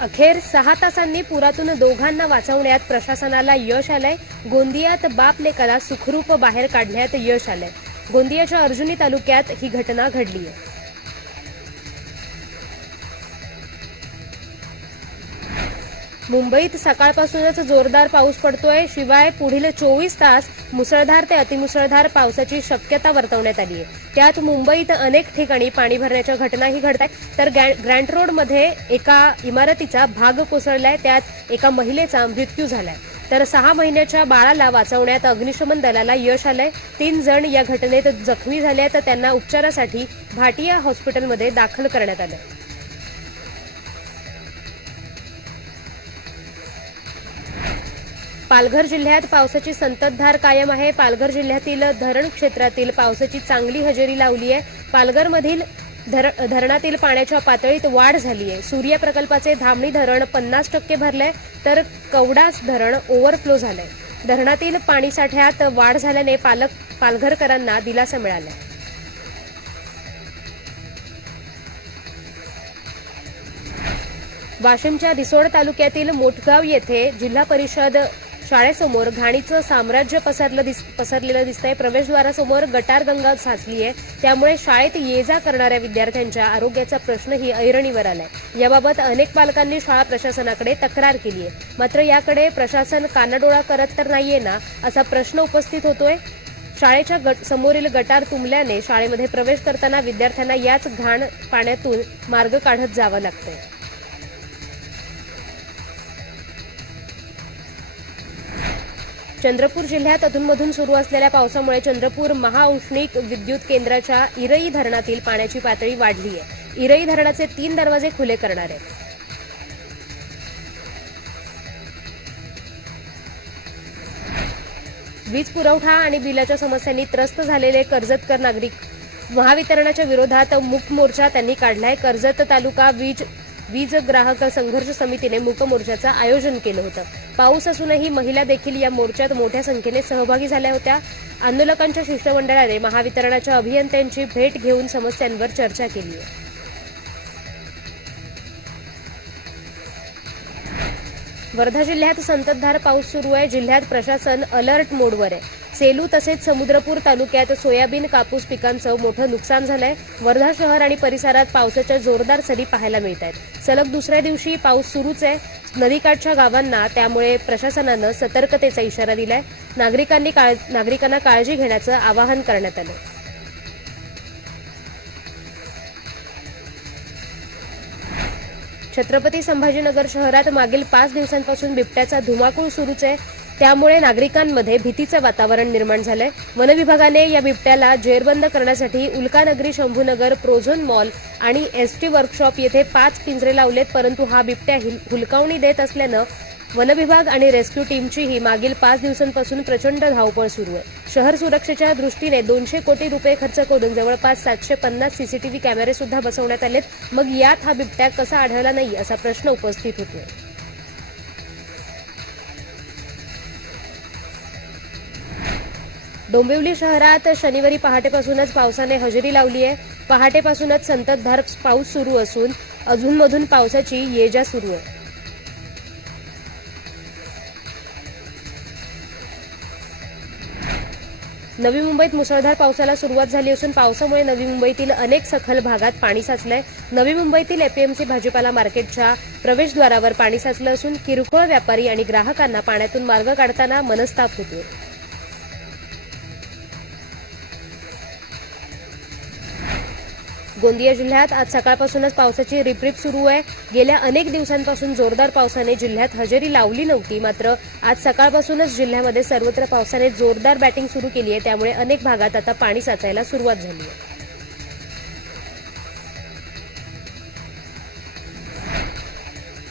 अखेर सहा तासांनी पुरातून दोघांना वाचवण्यात प्रशासनाला यश आलंय. गोंदियात बाप लेकाला सुखरूप बाहेर काढण्यात यश आलंय. गोंदियाच्या अर्जुनी तालुक्यात ही घटना घडली आहे मुंबईत सकाळपासूनच जोरदार पाऊस पडतोय. शिवाय पुढील चोवीस तास मुसळधार ते अतिमुसळधार पावसाची शक्यता वर्तवण्यात आली आहे त्यात मुंबईत अनेक ठिकाणी पाणी भरण्याच्या घटनाही घडत आहेत तर गॅ- ग्रँट रोडमध्ये एका इमारतीचा भाग कोसळलाय. त्यात एका महिलेचा मृत्यू झालाय. तर सहा महिन्याच्या बाळाला वाचवण्यात अग्निशमन दलाला यश आलंय. तीन जण या घटनेत जखमी झाले तर त्यांना उपचारासाठी भाटिया हॉस्पिटलमध्ये दाखल करण्यात आलं. पालघर जिल्ह्यात पावसाची संततधार कायम आहे. पालघर जिल्ह्यातील धरण क्षेत्रातील पावसाची चांगली हजेरी लावली आहे पालघरमधील धर- धरणातील पाण्याच्या पातळीत वाढ झाली आहे सूर्य प्रकल्पाचे धामणी धरण पन्नास टक्के भरलंय तर कवडास धरण ओव्हरफ्लो झालंय. धरणातील पाणीसाठ्यात वाढ झाल्याने पालक पालघरकरांना दिलासा मिळाला वाशिमच्या रिसोड तालुक्यातील मोठगाव येथे जिल्हा परिषद शाळेसमोर घाणीचं साम्राज्य पसरलं दिस पसरलेलं दिसतंय. प्रवेशद्वारासमोर गटारगंगा साचली आहे त्यामुळे शाळेत ये जा करणाऱ्या विद्यार्थ्यांच्या आरोग्याचा प्रश्नही ऐरणीवर आलाय. याबाबत अनेक पालकांनी शाळा प्रशासनाकडे तक्रार केली आहे मात्र याकडे प्रशासन कानाडोळा करत तर नाहीये ना असा प्रश्न उपस्थित होतोय. शाळेच्या गट समोरील गटार तुंबल्याने शाळेमध्ये प्रवेश करताना विद्यार्थ्यांना याच घाण पाण्यातून मार्ग काढत जावं लागतंय. चंद्रपूर जिल्ह्यात अधूनमधून सुरू असलेल्या पावसामुळे चंद्रपूर महाऔष्णिक विद्युत केंद्राच्या इरई धरणातील पाण्याची पातळी वाढली आहे. इरई धरणाचे तीन दरवाजे खुले करणार आहेत. वीज पुरवठा आणि बिलाच्या समस्यांनी त्रस्त झालेले कर्जतकर नागरिक महावितरणाच्या विरोधात मूक मोर्चा त्यांनी काढलाय. कर्जत तालुका वीज वीज ग्राहक संघर्ष समितीने मूक मोर्चाचं आयोजन केलं होतं. पाऊस असूनही महिला देखील या मोर्चात मोठ्या संख्येने सहभागी झाल्या होत्या. आंदोलकांच्या शिष्टमंडळाने महावितरणाच्या अभियंत्यांची भेट घेऊन समस्यांवर चर्चा केली. आहे वर्धा जिल्ह्यात संततधार पाऊस सुरू आहे. जिल्ह्यात प्रशासन अलर्ट मोडवर आहे. सेलू तसेच समुद्रपूर तालुक्यात सोयाबीन कापूस पिकांचं मोठं नुकसान झालंय. वर्धा शहर आणि परिसरात पावसाच्या जोरदार सरी पाहायला मिळत आहेत सलग दुसऱ्या दिवशी पाऊस सुरूच आहे. नदीकाठच्या गावांना त्यामुळे प्रशासनानं सतर्कतेचा इशारा दिलाय. नागरिकांनी काळ- नागरिकांना काळजी घेण्याचं आवाहन करण्यात आलं. छत्रपती संभाजीनगर शहरात मागील पाच दिवसांपासून बिबट्याचा धुमाकूळ सुरूच आहे. त्यामुळे नागरिकांमध्ये भीतीचं वातावरण निर्माण झालंय. वनविभागाने या बिबट्याला जेरबंद करण्यासाठी उल्कानगरी शंभूनगर प्रोझोन मॉल आणि एसटी वर्कशॉप येथे पाच पिंजरे लावलेत परंतु हा बिबट्या हिल- हुलकावणी देत असल्यानं वनविभाग आणि रेस्क्यू टीमचीही मागील पाच दिवसांपासून प्रचंड धावपळ सुरू आहे. शहर सुरक्षेच्या दृष्टीने दोनशे कोटी रुपये खर्च करून जवळपास सातशे पन्नास सीसीटीव्ही कॅमेरे सुद्धा बसवण्यात आलेत. मग यात हा बिबट्या कसा आढळला नाही असा प्रश्न उपस्थित होतोय. डोंबिवली शहरात शनिवारी पहाटेपासूनच पावसाने हजेरी लावली आहे. पहाटेपासूनच संततधार पाऊस सुरू असून अधूनमधून पावसाची ये जा सुरू आहे. नवी मुंबईत मुसळधार पावसाला सुरुवात झाली असून पावसामुळे नवी मुंबईतील अनेक सखल भागात पाणी साचलंय. नवी मुंबईतील एपीएमसी भाजीपाला मार्केटच्या प्रवेशद्वारावर पाणी साचलं असून किरकोळ व्यापारी आणि ग्राहकांना पाण्यातून मार्ग काढताना मनस्ताप होतोय. गोंदिया जिल्ह्यात आज सकाळपासूनच पावसाची रिपरिप सुरू आहे. गेल्या अनेक दिवसांपासून जोरदार पावसाने जिल्ह्यात हजेरी लावली नव्हती. मात्र आज सकाळपासूनच जिल्ह्यामध्ये सर्वत्र पावसाने जोरदार बॅटिंग सुरू केली आहे. त्यामुळे अनेक भागात आता पाणी साचायला सुरुवात झाली आहे.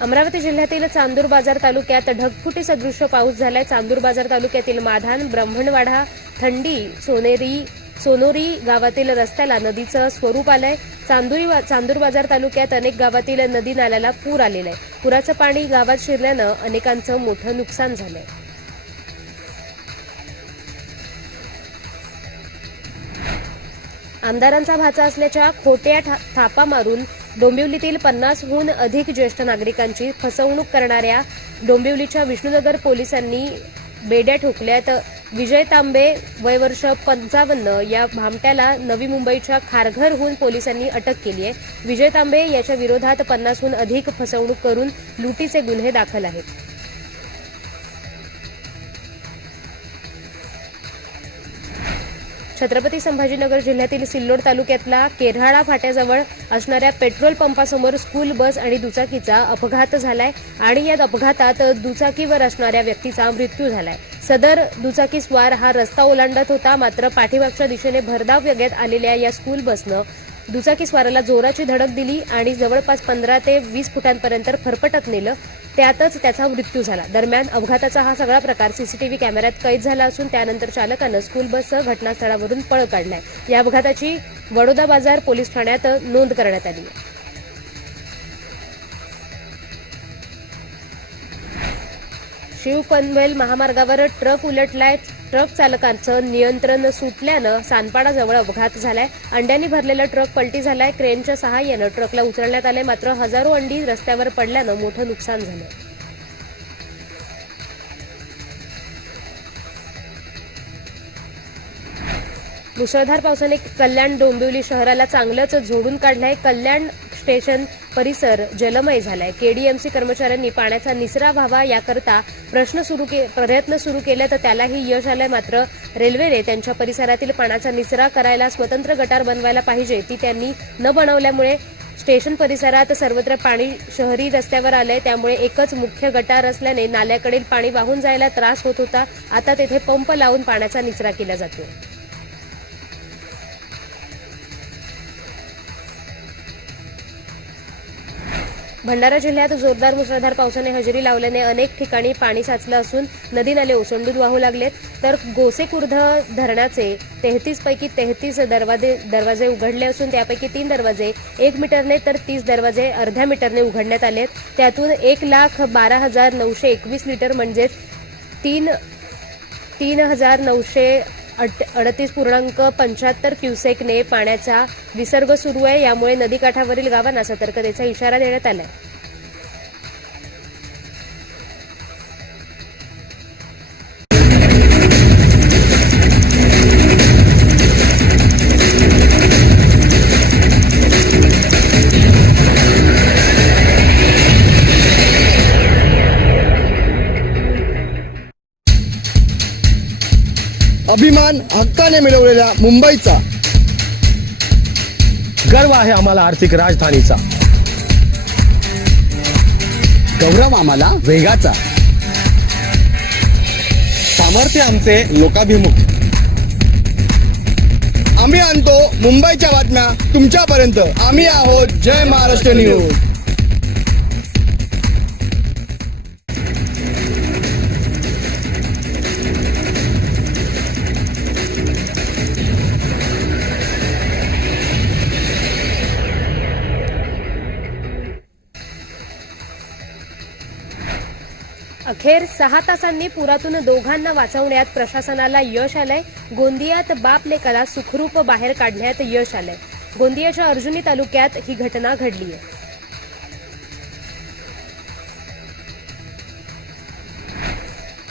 अमरावती जिल्ह्यातील चांदूर बाजार तालुक्यात ढगफुटी सदृश्य पाऊस झालाय. चांदूर बाजार तालुक्यातील माधान ब्रह्मणवाडा थंडी सोनेरी सोनोरी गावातील रस्त्याला नदीचं स्वरूप आलंय. चांदुरी चांदूर बाजार तालुक्यात अनेक गावातील नदी नाल्याला पूर आलेला आहे पुराचं पाणी गावात शिरल्यानं अनेकांचं मोठं नुकसान झालंय. आमदारांचा भाचा असल्याच्या खोट्या थापा मारून डोंबिवलीतील पन्नासहून अधिक ज्येष्ठ नागरिकांची फसवणूक करणाऱ्या डोंबिवलीच्या विष्णुनगर पोलिसांनी बेड्या ठोकल्यात. विजय तांबे वयवर्ष पंचावन्न या भामट्याला नवी मुंबईच्या खारघरहून पोलिसांनी अटक केली आहे. विजय तांबे याच्या विरोधात पन्नासहून अधिक फसवणूक करून लुटीचे गुन्हे दाखल आहेत. छत्रपती संभाजीनगर जिल्ह्यातील सिल्लोड तालुक्यातला केऱ्हाळा फाट्याजवळ असणाऱ्या पेट्रोल पंपासमोर स्कूल बस आणि दुचाकीचा अपघात झालाय आणि या अपघातात दुचाकीवर असणाऱ्या व्यक्तीचा मृत्यू झालाय. सदर दुचाकी स्वार हा रस्ता ओलांडत होता मात्र पाठीमागच्या दिशेने भरधाव वेगात आलेल्या या स्कूल बसनं दुचाकी स्वाराला जोराची धडक दिली आणि जवळपास पंधरा ते वीस फुटांपर्यंत फरफटत नेलं. त्यातच त्याचा मृत्यू झाला. दरम्यान अपघाताचा हा सगळा प्रकार सीसीटीव्ही कॅमेऱ्यात कैद झाला असून त्यानंतर चालकानं स्कूल बससह घटनास्थळावरून पळ काढलाय. या अपघाताची वडोदा बाजार पोलीस ठाण्यात नोंद करण्यात आली आहे. शिव पनवेल महामार्गावर ट्रक उलटलाय. ट्रक चालकांचं नियंत्रण सुटल्यानं सानपाडाजवळ अपघात झालाय. अंड्यांनी भरलेला ट्रक पलटी झालाय. क्रेनच्या सहाय्यानं ट्रकला उचलण्यात आले मात्र हजारो अंडी रस्त्यावर पडल्यानं मोठं नुकसान झालं. मुसळधार पावसाने कल्याण डोंबिवली शहराला चांगलंच झोडून काढलंय. कल्याण स्टेशन परिसर जलमय झालाय. केडीएमसी कर्मचाऱ्यांनी पाण्याचा निचरा व्हावा याकरता प्रश्न सुरू के प्रयत्न सुरू केले तर त्यालाही यश आलंय मात्र रेल्वेने त्यांच्या परिसरातील पाण्याचा निचरा करायला स्वतंत्र गटार बनवायला पाहिजे ती त्यांनी न बनवल्यामुळे स्टेशन परिसरात सर्वत्र पाणी शहरी रस्त्यावर आलंय. त्यामुळे एकच मुख्य गटार असल्याने नाल्याकडील पाणी वाहून जायला त्रास होत होता. आता तेथे पंप लावून पाण्याचा निचरा केला जातो भंडारा जिल्ह्यात जोरदार मुसळधार पावसाने हजेरी लावल्याने अनेक ठिकाणी पाणी साचलं असून नदी नाले ओसंडून वाहू लागलेत. तर गोसेकुर्ध धरणाचे तेहतीस पैकी तेहतीस दरवाजे दरवाजे उघडले असून त्यापैकी तीन दरवाजे एक मीटरने तर तीस दरवाजे अर्ध्या मीटरने उघडण्यात आलेत. त्यातून एक लाख बारा हजार नऊशे एकवीस लिटर म्हणजेच तीन तीन हजार नऊशे अट अडतीस पूर्णांक पंच्याहत्तर क्युसेकने पाण्याचा विसर्ग सुरू आहे. यामुळे नदीकाठावरील गावांना सतर्कतेचा इशारा देण्यात आला आहे अभिमान हक्काने मिळवलेल्या मुंबईचा. गर्व आहे आम्हाला आर्थिक राजधानीचा. गौरव आम्हाला वेगाचा. सामर्थ्य आमचे लोकाभिमुख. आम्ही आणतो मुंबईच्या बातम्या तुमच्यापर्यंत. आम्ही आहोत जय महाराष्ट्र न्यूज. अखेर सहा तासांनी पुरातून दोघांना वाचवण्यात प्रशासनाला यश आलंय. गोंदियात बाप लेकाला सुखरूप बाहेर काढण्यात यश आलंय. गोंदियाच्या अर्जुनी तालुक्यात ही घटना घडली आहे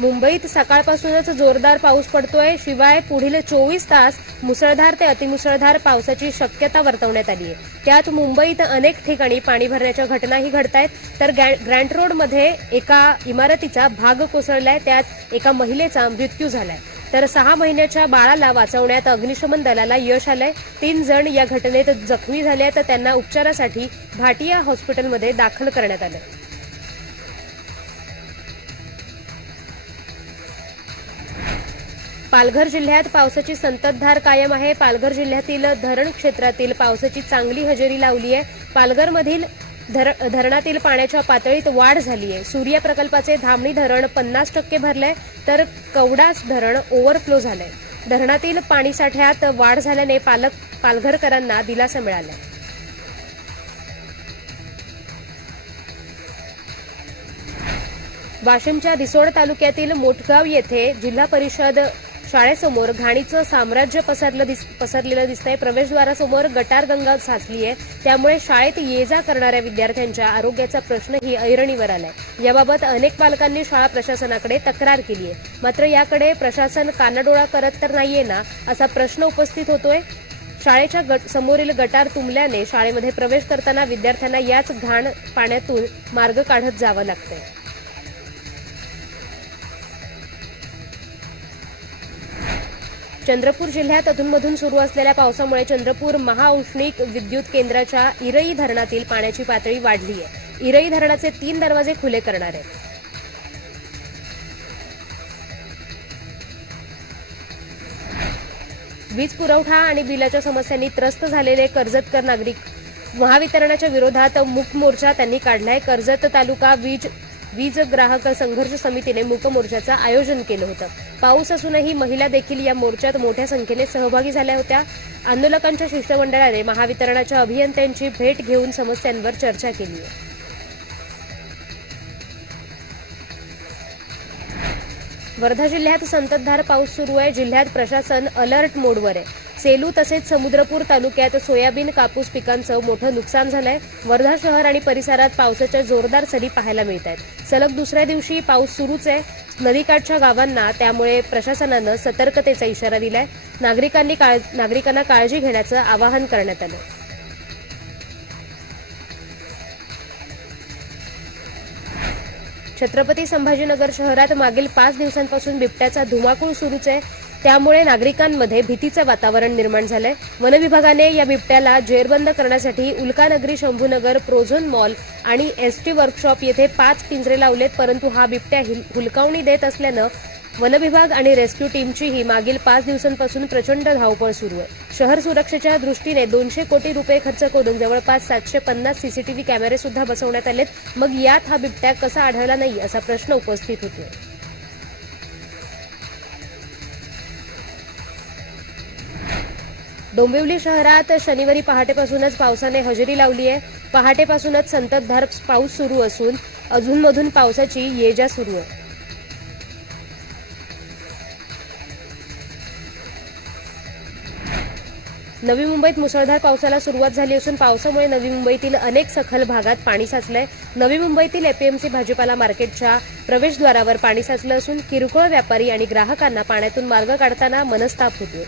मुंबईत सकाळपासूनच जोरदार पाऊस पडतोय. शिवाय पुढील चोवीस तास मुसळधार ते अतिमुसळधार पावसाची शक्यता वर्तवण्यात आली आहे. त्यात मुंबईत अनेक ठिकाणी पाणी भरण्याच्या घटनाही घडत आहेत तर गॅ- ग्रँट रोडमध्ये एका इमारतीचा भाग कोसळलाय. त्यात एका महिलेचा मृत्यू झालाय. तर सहा महिन्याच्या बाळाला वाचवण्यात अग्निशमन दलाला यश आलंय. तीन जण या घटनेत जखमी झाले तर त्यांना उपचारासाठी भाटिया हॉस्पिटलमध्ये दाखल करण्यात आलं. पालघर जिल्ह्यात पावसाची संततधार कायम आहे. पालघर जिल्ह्यातील धरण क्षेत्रातील पावसाची चांगली हजेरी लावली आहे पालघरमधील धर- धरणातील पाण्याच्या पातळीत वाढ झाली आहे सूर्य प्रकल्पाचे धामणी धरण पन्नास टक्के भरलंय. तर कवडास धरण ओव्हरफ्लो झालंय. धरणातील पाणीसाठ्यात वाढ झाल्याने पालक पालघरकरांना दिलासा मिळाला वाशिमच्या दिसोड तालुक्यातील मोठगाव येथे जिल्हा परिषद शाळेसमोर घाणीचं साम्राज्य पसरलं दिस पसरलेलं दिसतंय. प्रवेशद्वारासमोर गटारगंगा साचली आहे त्यामुळे शाळेत ये जा करणाऱ्या विद्यार्थ्यांच्या आरोग्याचा प्रश्नही ऐरणीवर आलाय. याबाबत अनेक पालकांनी शाळा प्रशासनाकडे तक्रार केली आहे मात्र याकडे प्रशासन कानाडोळा करत तर नाहीये ना असा प्रश्न उपस्थित होतोय. शाळेच्या गट समोरील गटार तुंबल्याने शाळेमध्ये प्रवेश करताना विद्यार्थ्यांना याच घाण पाण्यातून मार्ग काढत जावं लागतंय. चंद्रपूर जिल्ह्यात अधूनमधून सुरू असलेल्या पावसामुळे चंद्रपूर महाऔष्णिक विद्युत केंद्राच्या इरई धरणातील पाण्याची पातळी वाढली आहे. इरई धरणाचे तीन दरवाजे खुले करणार आहेत. वीज पुरवठा आणि बिलाच्या समस्यांनी त्रस्त झालेले कर्जतकर नागरिक. महावितरणाच्या विरोधात मूक मोर्चा त्यांनी काढलाय. कर्जत तालुका वीज वीज ग्राहक संघर्ष समितीने मूक मोर्चाचं आयोजन केलं होतं. पाऊस असूनही महिला देखील या मोर्चात मोठ्या संख्येने सहभागी झाल्या होत्या. आंदोलकांच्या शिष्टमंडळाने महावितरणाच्या अभियंत्यांची भेट घेऊन समस्यांवर चर्चा केली आहे. वर्धा जिल्ह्यात संततधार पाऊस सुरू आहे. जिल्ह्यात प्रशासन अलर्ट मोडवर आहे. सेलू तसेच समुद्रपूर तालुक्यात सोयाबीन कापूस पिकांचं मोठं नुकसान झालंय. वर्धा शहर आणि परिसरात पावसाच्या जोरदार सरी पाहायला मिळत आहेत सलग दुसऱ्या दिवशी पाऊस सुरूच आहे. नदीकाठच्या गावांना त्यामुळे प्रशासनानं सतर्कतेचा इशारा दिलाय. नागरिकांनी काळ नागरिकांना काळजी घेण्याचं आवाहन करण्यात आलं. छत्रपती संभाजीनगर शहरात मागील पाच दिवसांपासून बिबट्याचा धुमाकूळ सुरूच आहे. त्यामुळे नागरिकांमध्ये भीतीचं वातावरण निर्माण झालंय. वनविभागाने या बिबट्याला जेरबंद करण्यासाठी उल्कानगरी शंभूनगर प्रोझोन मॉल आणि एसटी वर्कशॉप येथे पाच पिंजरे लावलेत परंतु हा बिबट्या हुलकावणी देत असल्यानं वनविभाग आणि रेस्क्यू टीमचीही मागील पाच दिवसांपासून प्रचंड धावपळ सुरू आहे. शहर सुरक्षेच्या दृष्टीने दोनशे कोटी रुपये खर्च करून जवळपास सातशे पन्नास सीसीटीव्ही कॅमेरे सुद्धा बसवण्यात आलेत. मग यात हा बिबट्या कसा आढळला नाही असा प्रश्न उपस्थित होतोय. डोंबिवली शहरात शनिवारी पहाटेपासूनच पावसाने हजेरी लावली आहे. पहाटेपासूनच संततधार पाऊस सुरू असून अजूनमधून पावसाची ये जा सुरू आहे. नवी मुंबईत मुसळधार पावसाला सुरुवात झाली असून पावसामुळे नवी मुंबईतील अनेक सखल भागात पाणी साचलंय. नवी मुंबईतील एपीएमसी भाजीपाला मार्केटच्या प्रवेशद्वारावर पाणी साचलं असून किरकोळ व्यापारी आणि ग्राहकांना पाण्यातून मार्ग काढताना मनस्ताप होतोय.